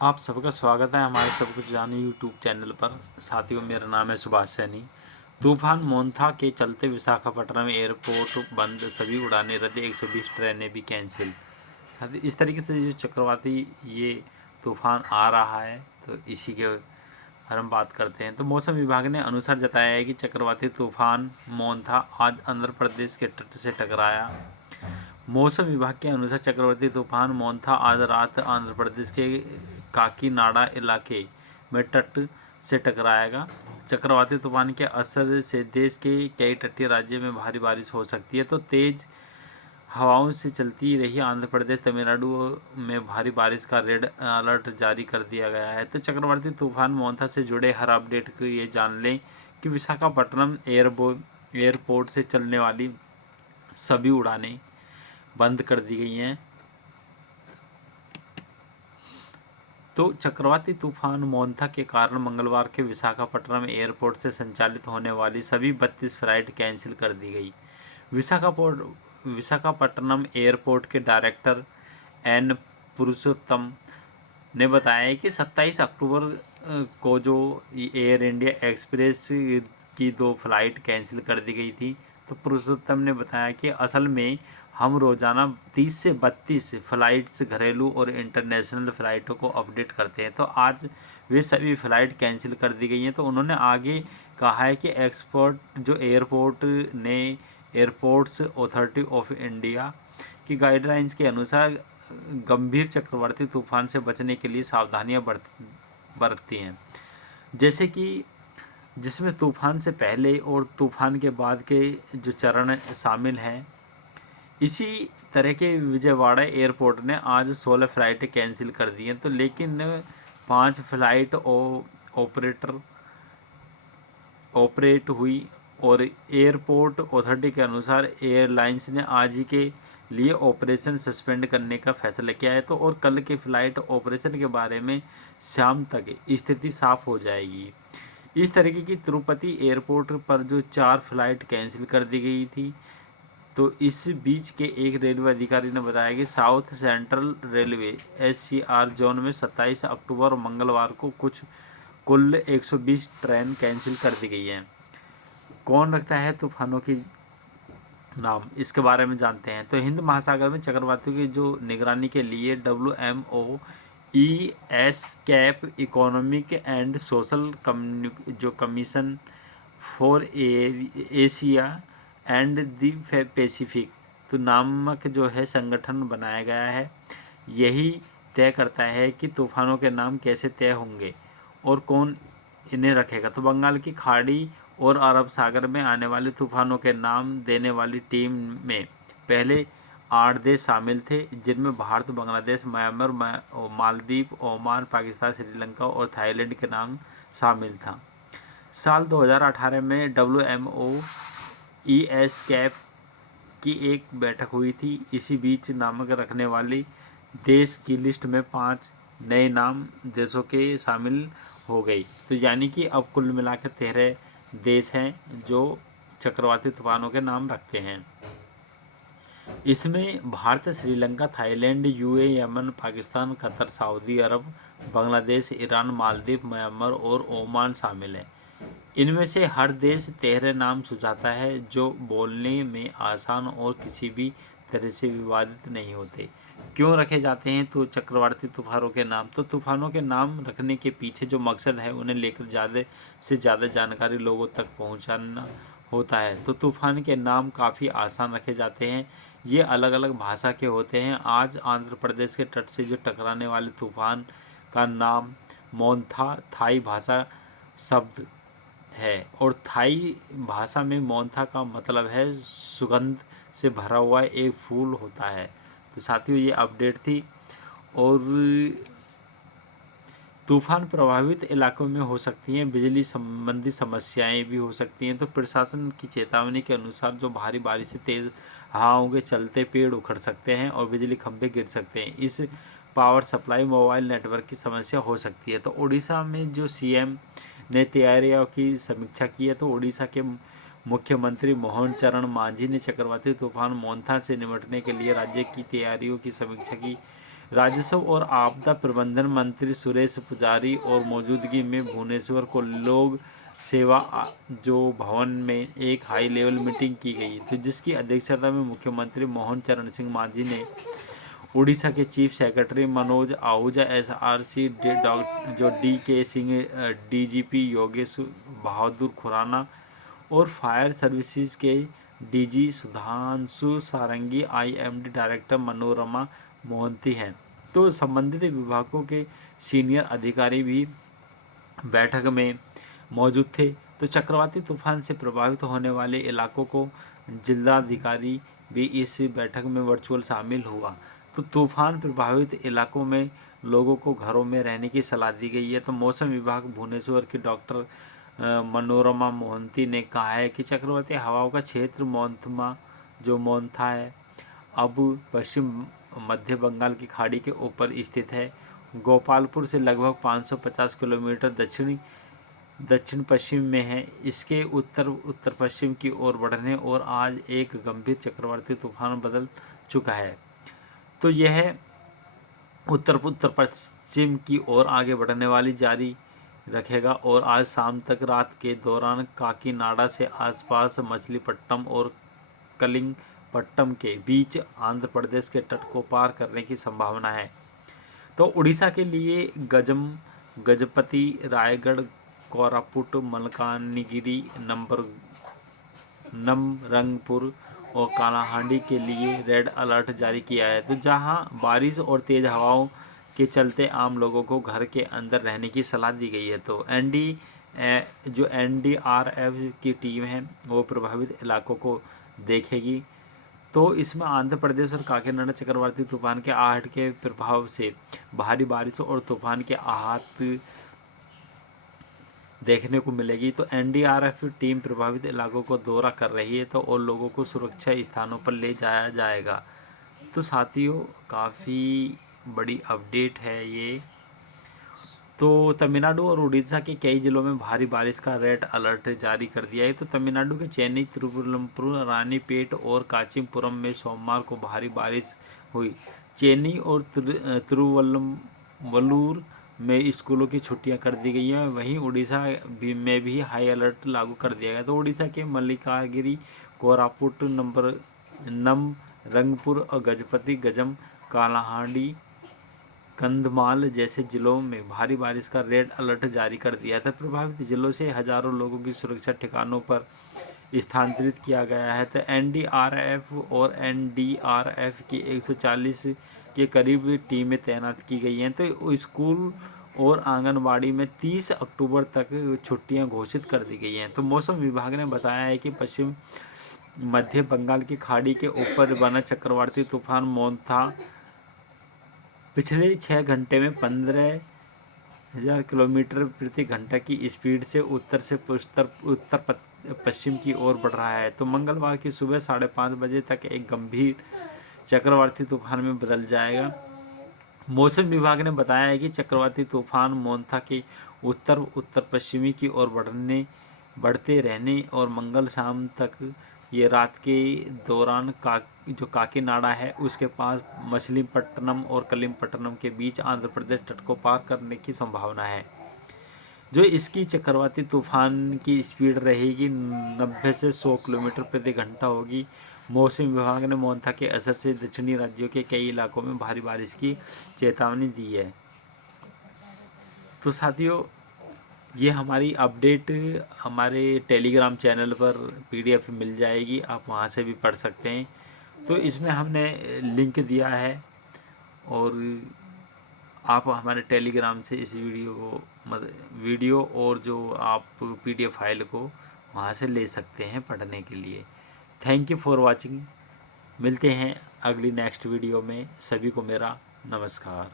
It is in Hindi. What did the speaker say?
आप सबका स्वागत है हमारे सब कुछ जाने यूट्यूब चैनल पर। साथियों, मेरा नाम है सुभाष सैनी। तूफान मोंथा के चलते विशाखापट्टनम एयरपोर्ट बंद, सभी उड़ानें रद्द, 120 ट्रेनें भी कैंसिल। साथियों, इस तरीके से जो चक्रवाती ये तूफान आ रहा है, तो इसी के हम बात करते हैं। तो मौसम विभाग ने अनुसार जताया है कि चक्रवाती तूफान मोंथा आज आंध्र प्रदेश के तट से टकराया। मौसम विभाग के अनुसार चक्रवाती तूफान मोंथा आज रात आंध्र प्रदेश के काकीनाडा इलाके में तट से टकराएगा। चक्रवाती तूफान के असर से देश के कई तटीय राज्यों में भारी बारिश हो सकती है। तो तेज हवाओं से चलती रही आंध्र प्रदेश, तमिलनाडु में भारी बारिश का रेड अलर्ट जारी कर दिया गया है। तो चक्रवाती तूफान मोंथा से जुड़े हर अपडेट को ये जान लें कि विशाखापट्टनम एयरपोर्ट से चलने वाली सभी उड़ानें बंद कर दी गई हैं। तो चक्रवाती तूफान मोंथा के कारण मंगलवार के विशाखापट्टनम एयरपोर्ट से संचालित होने वाली सभी 32 फ्लाइट कैंसिल कर दी गई। विशाखापट्टनम एयरपोर्ट के डायरेक्टर एन पुरुषोत्तम ने बताया कि 27 अक्टूबर को जो एयर इंडिया एक्सप्रेस की 2 फ्लाइट कैंसिल कर दी गई थी। तो पुरुषोत्तम ने बताया कि असल में हम रोज़ाना 30 से 32 फ़्लाइट्स, घरेलू और इंटरनेशनल फ़्लाइटों को अपडेट करते हैं। तो आज वे सभी फ़्लाइट कैंसिल कर दी गई हैं। तो उन्होंने आगे कहा है कि एयरपोर्ट ने एयरपोर्ट्स अथॉरिटी ऑफ इंडिया की गाइडलाइंस के अनुसार गंभीर चक्रवाती तूफान से बचने के लिए सावधानियां बरतती हैं, जैसे कि जिसमें तूफान से पहले और तूफान के बाद के जो चरण शामिल हैं। इसी तरह के विजयवाड़ा एयरपोर्ट ने आज 16 फ़्लाइटें कैंसिल कर दी हैं। तो लेकिन 5 फ़्लाइट ऑपरेट हुई और एयरपोर्ट अथॉरिटी के अनुसार एयरलाइंस ने आज ही के लिए ऑपरेशन सस्पेंड करने का फैसला किया है। तो और कल के फ़्लाइट ऑपरेशन के बारे में शाम तक स्थिति साफ हो जाएगी। इस तरीके की तिरुपति एयरपोर्ट पर जो 4 फ़्लाइट कैंसिल कर दी गई थी। तो इस बीच के एक रेलवे अधिकारी ने बताया कि south central railway SCR zone में 27 अक्टूबर और मंगलवार को कुल 120 ट्रेन कैंसिल कर दी गई हैं। कौन रखता है तूफानों की नाम, इसके बारे में जानते हैं। तो हिंद महासागर में चक्रवातियों की जो निगरानी के लिए WMO ESCAP economic and social commission for Asia and the Pacific तो नामक जो है संगठन बनाया गया है। यही तय करता है कि तूफानों के नाम कैसे तय होंगे और कौन इन्हें रखेगा। तो बंगाल की खाड़ी और अरब सागर में आने वाले तूफानों के नाम देने वाली टीम में पहले 8 देश शामिल थे, जिनमें भारत, बांग्लादेश, म्यांमार, मालदीव, ओमान, पाकिस्तान, श्रीलंका और थाईलैंड के नाम शामिल था। साल 2018 में WMO ESCAP की एक बैठक हुई थी। इसी बीच नामक रखने वाली देश की लिस्ट में 5 नए नाम देशों के शामिल हो गई। तो यानी कि अब कुल मिलाकर 13 देश हैं जो चक्रवाती तूफानों के नाम रखते हैं। इसमें Bharat, Sri Lanka, Thailand, UAE, Yemen, Pakistan, Qatar, Saudi अरब, बांग्लादेश, ईरान, मालदीव, म्यांमार और ओमान शामिल हैं। इनमें से हर देश 13 नाम सुझाता है जो बोलने में आसान और किसी भी तरह से विवादित नहीं होते। क्यों रखे जाते हैं तो चक्रवाती तूफानों के नाम? तो तूफानों के नाम रखने के पीछे जो मकसद है उन्हें लेकर ज़्यादा से ज़्यादा जानकारी लोगों तक पहुंचाना होता है। तो तूफान के नाम काफ़ी आसान रखे जाते हैं। ये अलग अलग भाषा के होते हैं। आज आंध्र प्रदेश के तट से जो टकराने वाले तूफान का नाम मोंथा थाई भाषा शब्द है और थाई भाषा में मोंथा का मतलब है सुगंध से भरा हुआ एक फूल होता है। तो साथियों, ये अपडेट थी। और तूफान प्रभावित इलाकों में हो सकती हैं बिजली संबंधी समस्याएं भी हो सकती हैं। तो प्रशासन की चेतावनी के अनुसार जो भारी बारिश से तेज़ हवाओं के चलते पेड़ उखड़ सकते हैं और बिजली खंभे गिर सकते हैं। इस पावर सप्लाई, मोबाइल नेटवर्क की समस्या हो सकती है। तो उड़ीसा में जो CM ने तैयारियों की समीक्षा की है। तो उड़ीसा के मुख्यमंत्री मोहन चरण मांझी ने चक्रवाती तूफान मोंथा से निपटने के लिए राज्य की तैयारियों की समीक्षा की राजस्व और आपदा प्रबंधन मंत्री सुरेश पुजारी और मौजूदगी में भुवनेश्वर को लोक सेवा जो भवन में एक हाई लेवल मीटिंग की गई, तो जिसकी अध्यक्षता में मुख्यमंत्री मोहन चरण सिंह मांझी ने, उड़ीसा के chief secretary Manoj Ahuja, SRC जो DK सिंह, DGP योगेश बहादुर खुराना और फायर सर्विसेज के DG सुधांशु सारंगी, IMD डायरेक्टर मनोरमा मोहंती हैं। तो संबंधित विभागों के सीनियर अधिकारी भी बैठक में मौजूद थे। तो चक्रवाती तूफान से प्रभावित होने वाले इलाकों को जिलाधिकारी भी इस बैठक में वर्चुअल शामिल हुआ। तो तूफान प्रभावित इलाकों में लोगों को घरों में रहने की सलाह दी गई है। तो मौसम विभाग भुवनेश्वर की डॉक्टर मनोरमा मोहंती ने कहा है कि चक्रवाती हवाओं का क्षेत्र मोन्था है, अब पश्चिम मध्य बंगाल की खाड़ी के ऊपर स्थित है। गोपालपुर से लगभग 550 किलोमीटर दक्षिण पश्चिम में है। इसके उत्तर पश्चिम की ओर बढ़ने और आज एक गंभीर चक्रवाती तूफान बदल चुका है। तो यह उत्तर पश्चिम की ओर आगे बढ़ने वाली जारी रखेगा और आज शाम तक रात के दौरान काकीनाडा से आसपास मछलीपट्टनम और कलिंगपट्टनम के बीच आंध्र प्रदेश के तट को पार करने की संभावना है। तो उड़ीसा के लिए गजपति, रायगढ़, कोरापुट, मलकानगिरी, नवरंगपुर और कालाहांडी के लिए रेड अलर्ट जारी किया है। तो जहां बारिश और तेज हवाओं के चलते आम लोगों को घर के अंदर रहने की सलाह दी गई है। तो NDRF की टीम है वो प्रभावित इलाकों को देखेगी। तो इसमें आंध्र प्रदेश और काकीनाडा चक्रवाती तूफान के आहट के प्रभाव से भारी बारिश और तूफान के आहत देखने को मिलेगी। तो NDRF टीम प्रभावित इलाकों को दौरा कर रही है तो और लोगों को सुरक्षा स्थानों पर ले जाया जाएगा। तो साथियों, काफ़ी बड़ी अपडेट है ये। तो तमिलनाडु और उड़ीसा के कई जिलों में भारी बारिश का रेड अलर्ट जारी कर दिया है। तो तमिलनाडु के चेन्नई, तिरुवनंतपुरम, रानीपेट और कांचीपुरम में सोमवार को भारी बारिश हुई। चेन्नई और तिरुवल्लुवर में स्कूलों की छुट्टियां कर दी गई हैं। वहीं उड़ीसा में भी हाई अलर्ट लागू कर दिया गया। तो उड़ीसा के मल्लिकागिरी, कोरापुट, नवरंगपुर और गजपति, गजम, कालाहांडी, कंधमाल जैसे जिलों में भारी बारिश का रेड अलर्ट जारी कर दिया था। प्रभावित जिलों से हजारों लोगों की सुरक्षा ठिकानों पर स्थानांतरित किया गया है। तो NDRF और NDRF की 140 के करीब टीमें तैनात की गई हैं। तो स्कूल और आंगनबाड़ी में 30 अक्टूबर तक छुट्टियां घोषित कर दी गई हैं। तो मौसम विभाग ने बताया है कि पश्चिम मध्य बंगाल की खाड़ी के ऊपर बना चक्रवाती तूफान मोन्था पिछले 6 घंटे में 15,000 किलोमीटर प्रति घंटा की स्पीड से उत्तर पश्चिम की ओर बढ़ रहा है। तो मंगलवार की सुबह 5:30 बजे तक एक गंभीर चक्रवाती तूफान में बदल जाएगा। मौसम विभाग ने बताया है कि चक्रवाती तूफान मोन्था के उत्तर पश्चिमी की ओर बढ़ते रहने और मंगल शाम तक ये रात के दौरान जो काकीनाडा है उसके पास मछलीपट्टनम और कलिंगपट्टनम के बीच आंध्र प्रदेश तट को पार करने की संभावना है। जो इसकी चक्रवाती तूफान की स्पीड रहेगी 90 से 100 किलोमीटर प्रति घंटा होगी। मौसम विभाग ने मोन्था के असर से दक्षिणी राज्यों के कई इलाकों में भारी बारिश की चेतावनी दी है। तो साथियों, ये हमारी अपडेट हमारे टेलीग्राम चैनल पर PDF मिल जाएगी, आप वहाँ से भी पढ़ सकते हैं। तो इसमें हमने लिंक दिया है और आप हमारे टेलीग्राम से इस वीडियो और जो आप PDF फाइल को वहाँ से ले सकते हैं पढ़ने के लिए। Thank you for watching. मिलते हैं अगली नेक्स्ट वीडियो में। सभी को मेरा नमस्कार।